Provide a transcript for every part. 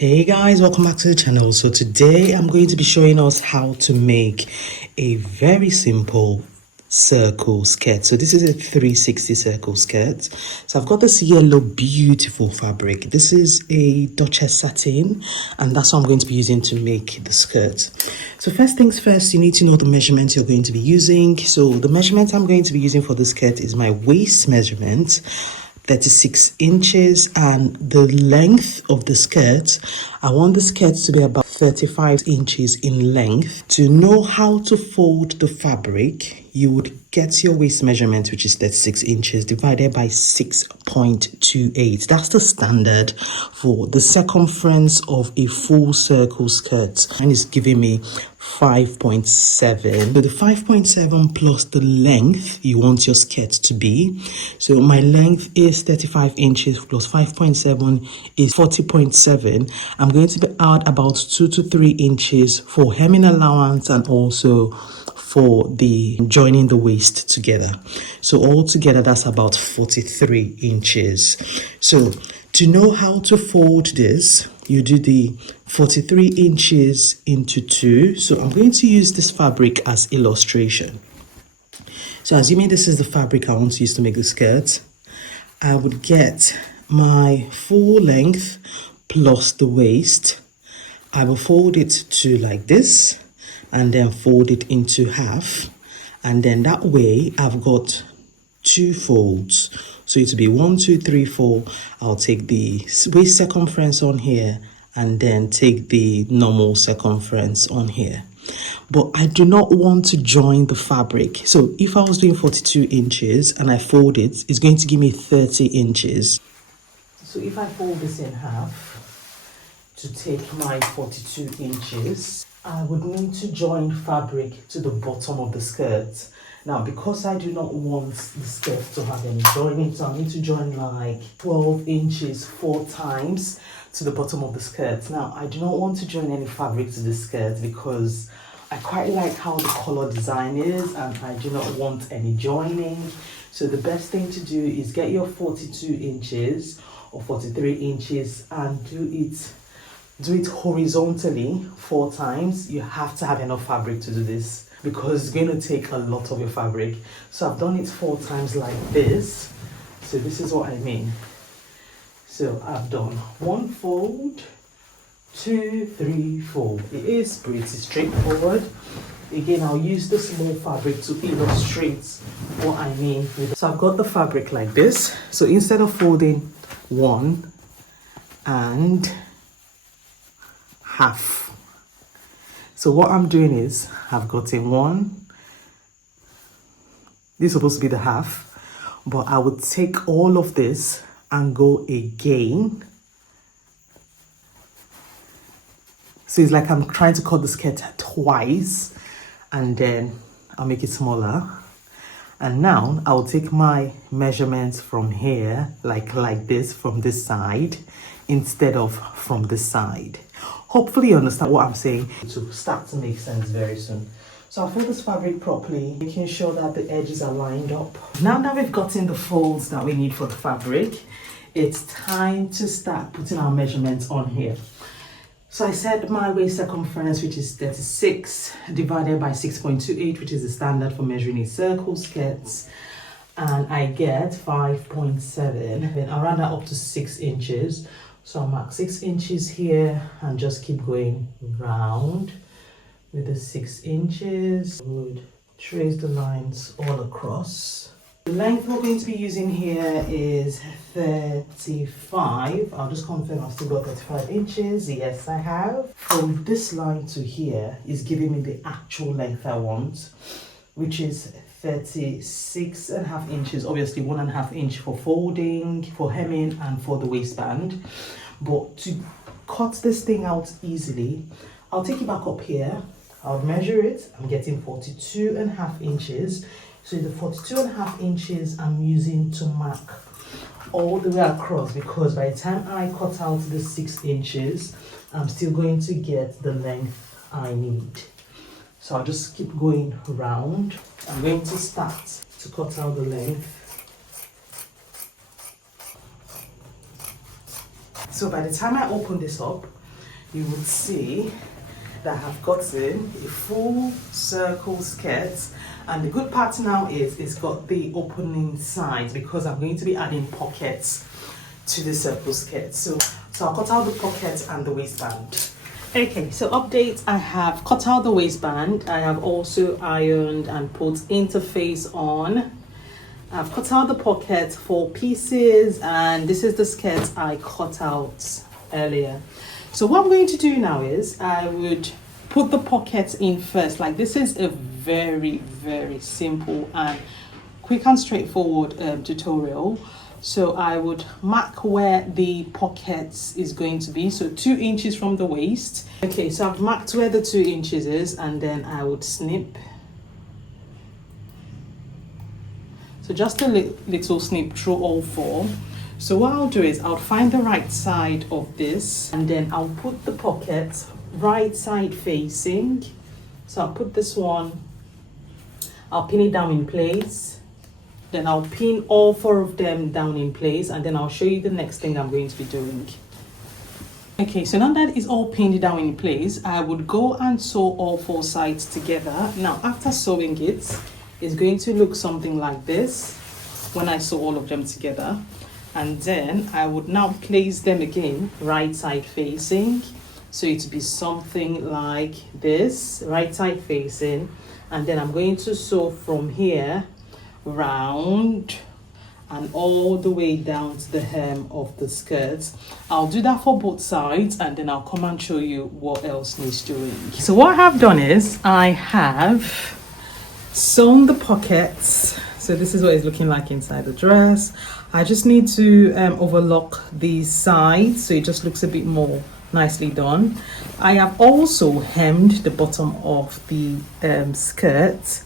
Hey guys, welcome back to the channel. So today I'm going to be showing us how to make a very simple circle skirt. So this is a 360 circle skirt. So I've got this yellow beautiful fabric. This is a Duchess satin, and that's what I'm going to be using to make the skirt. So first things first, you need to know the measurements you're going to be using. So the measurement I'm going to be using for the skirt is my waist measurement, 36 inches, and the length of the skirt, I want the skirt to be about 35 inches in length. To know how to fold the fabric, you would get your waist measurement, which is 36 inches, divided by 6.28. That's the standard for the circumference of a full circle skirt, and it's giving me 5.7. So the 5.7 plus the length you want your skirt to be. So my length is 35 inches plus 5.7 is 40.7. I'm going to be out about 2 to 3 inches for hemming allowance and also for the joining the waist together. So altogether that's about 43 inches. So to know how to fold this, you do the 43 inches into 2. So I'm going to use this fabric as illustration. So assuming this is the fabric I want to use to make the skirt, I would get my full length plus the waist. I will fold it to like this and then fold it into half, and then that way I've got 2 folds. So it will be 1, 2, 3, 4. I'll take the waist circumference on here and then take the normal circumference on here. But I do not want to join the fabric. So if I was doing 42 inches and I fold it, it's going to give me 30 inches. So if I fold this in half to take my 42 inches, I would need to join fabric to the bottom of the skirt. Now, because I do not want the skirt to have any joining, so I need to join like 12 inches 4 times to the bottom of the skirt. Now, I do not want to join any fabric to the skirt because I quite like how the color design is and I do not want any joining. So the best thing to do is get your 42 inches or 43 inches and do it horizontally 4 times. You have to have enough fabric to do this because it's going to take a lot of your fabric. So I've done it 4 times like this. So this is what I mean. So I've done 1 fold, 2, 3, 4. It is pretty straightforward. Again, I'll use the small fabric to illustrate what I mean. So I've got the fabric like this. So instead of folding 1 and half, so what I'm doing is I've gotten 1. This is supposed to be the half, but I would take all of this and go again. So it's like I'm trying to cut the skirt twice, and then I'll make it smaller. And now I'll take my measurements from here, like this, from this side, instead of from this side. Hopefully you understand what I'm saying to start to make sense very soon. So I'll fold this fabric properly, making sure that the edges are lined up. Now that we've gotten the folds that we need for the fabric, it's time to start putting our measurements on here. So I said my waist circumference, which is 36, divided by 6.28, which is the standard for measuring a circle skirt. And I get 5.7. Then I'll round that up to 6 inches. So I'll mark 6 inches here and just keep going round with the 6 inches. Would trace the lines all across. The length we're going to be using here is 35. I'll just confirm I've still got 35 inches. Yes, I have. From this line to here is giving me the actual length I want, which is 36.5 inches. Obviously 1.5 inch for folding, for hemming, and for the waistband. But to cut this thing out easily, I'll take it back up here. I'll measure it. I'm getting 42.5 inches. So the 42.5 inches I'm using to mark all the way across, because by the time I cut out the 6 inches, I'm still going to get the length I need. So I'll just keep going round. I'm going to start to cut out the length. So by the time I open this up, you would see that I have gotten a full circle skirt, and the good part now is it's got the opening side because I'm going to be adding pockets to the circle skirt. So I'll cut out the pockets and the waistband. Okay, so update, I have cut out the waistband. I have also ironed and put interface on. I've cut out the pocket 4 pieces, and this is the skirt I cut out earlier. So what I'm going to do now is I would put the pockets in first. Like, this is a very simple and quick and straightforward tutorial. So I would mark where the pockets is going to be, so 2 inches from the waist. Okay, so I've marked where the 2 inches is, and then I would snip. So just a little snip through all 4. So what I'll do is I'll find the right side of this, and then I'll put the pocket right side facing. So I'll put this one, I'll pin it down in place, then I'll pin all 4 of them down in place, and then I'll show you the next thing I'm going to be doing. Okay, so now that it's all pinned down in place, I would go and sew all 4 sides together. Now after sewing it, it's going to look something like this when I sew all of them together. And then I would now place them again right side facing, so it would be something like this, right side facing. And then I'm going to sew from here round and all the way down to the hem of the skirt. I'll do that for both sides, and then I'll come and show you what else needs doing. So what I have done is I have sewn the pockets. So this is what it's looking like inside the dress. I just need to overlock these sides so it just looks a bit more nicely done. I have also hemmed the bottom of the skirt.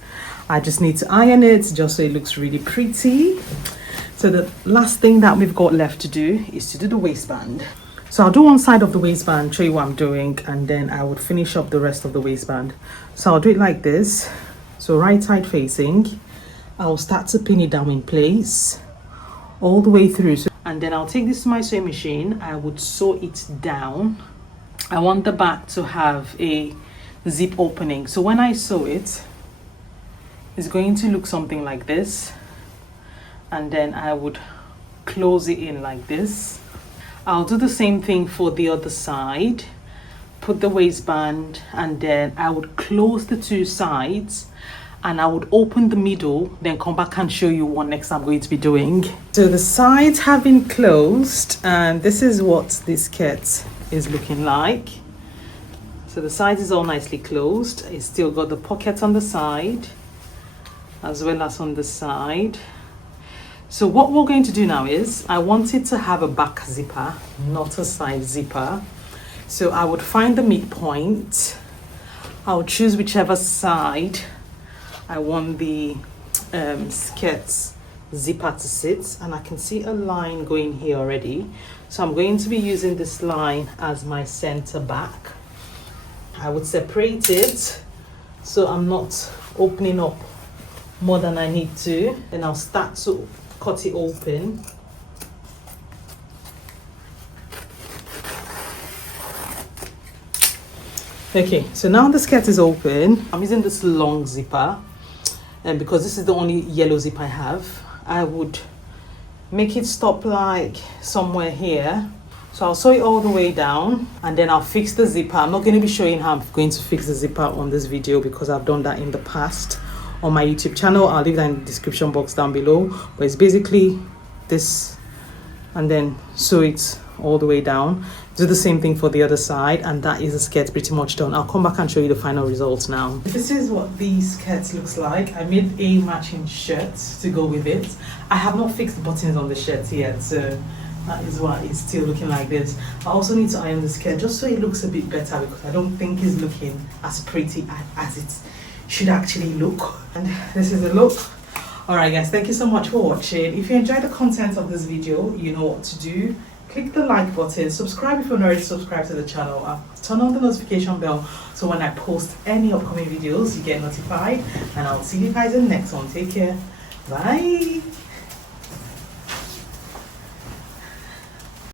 I just need to iron it just so it looks really pretty. So the last thing that we've got left to do is to do the waistband. So I'll do one side of the waistband, show you what I'm doing, and then I would finish up the rest of the waistband. So I'll do it like this. So right side facing, I'll start to pin it down in place all the way through. And then I'll take this to my sewing machine. I would sew it down. I want the back to have a zip opening. So when I sew it, it's going to look something like this. And then I would close it in like this. I'll do the same thing for the other side. Put the waistband, and then I would close the 2 sides, and I would open the middle, then come back and show you what next I'm going to be doing. So the sides have been closed, and this is what this skirt is looking like. So the sides is all nicely closed. It's still got the pocket on the side as well as on the side. So what we're going to do now is I want it to have a back zipper, not a side zipper. So I would find the midpoint. I'll choose whichever side I want the skirt's zipper to sit, and I can see a line going here already. So I'm going to be using this line as my center back. I would separate it so I'm not opening up more than I need to. Then I'll start to cut it open. Okay, so now the skirt is open. I'm using this long zipper, and because this is the only yellow zip I have, I would make it stop like somewhere here. So I'll sew it all the way down, and then I'll fix the zipper. I'm not going to be showing how I'm going to fix the zipper on this video because I've done that in the past on my YouTube channel. I'll leave that in the description box down below. But it's basically this, and then sew it all the way down. Do the same thing for the other side, and that is the skirt pretty much done. I'll come back and show you the final results now. This is what the skirt looks like. I made a matching shirt to go with it. I have not fixed the buttons on the shirt yet, so that is why it's still looking like this. I also need to iron the skirt just so it looks a bit better, because I don't think it's looking as pretty as it should actually look. And this is the look. Alright guys, thank you so much for watching. If you enjoyed the content of this video, you know what to do. Click the like button, subscribe if you're not already subscribed to the channel, turn on the notification bell so when I post any upcoming videos you get notified, and I'll see you guys in the next one. Take care, bye.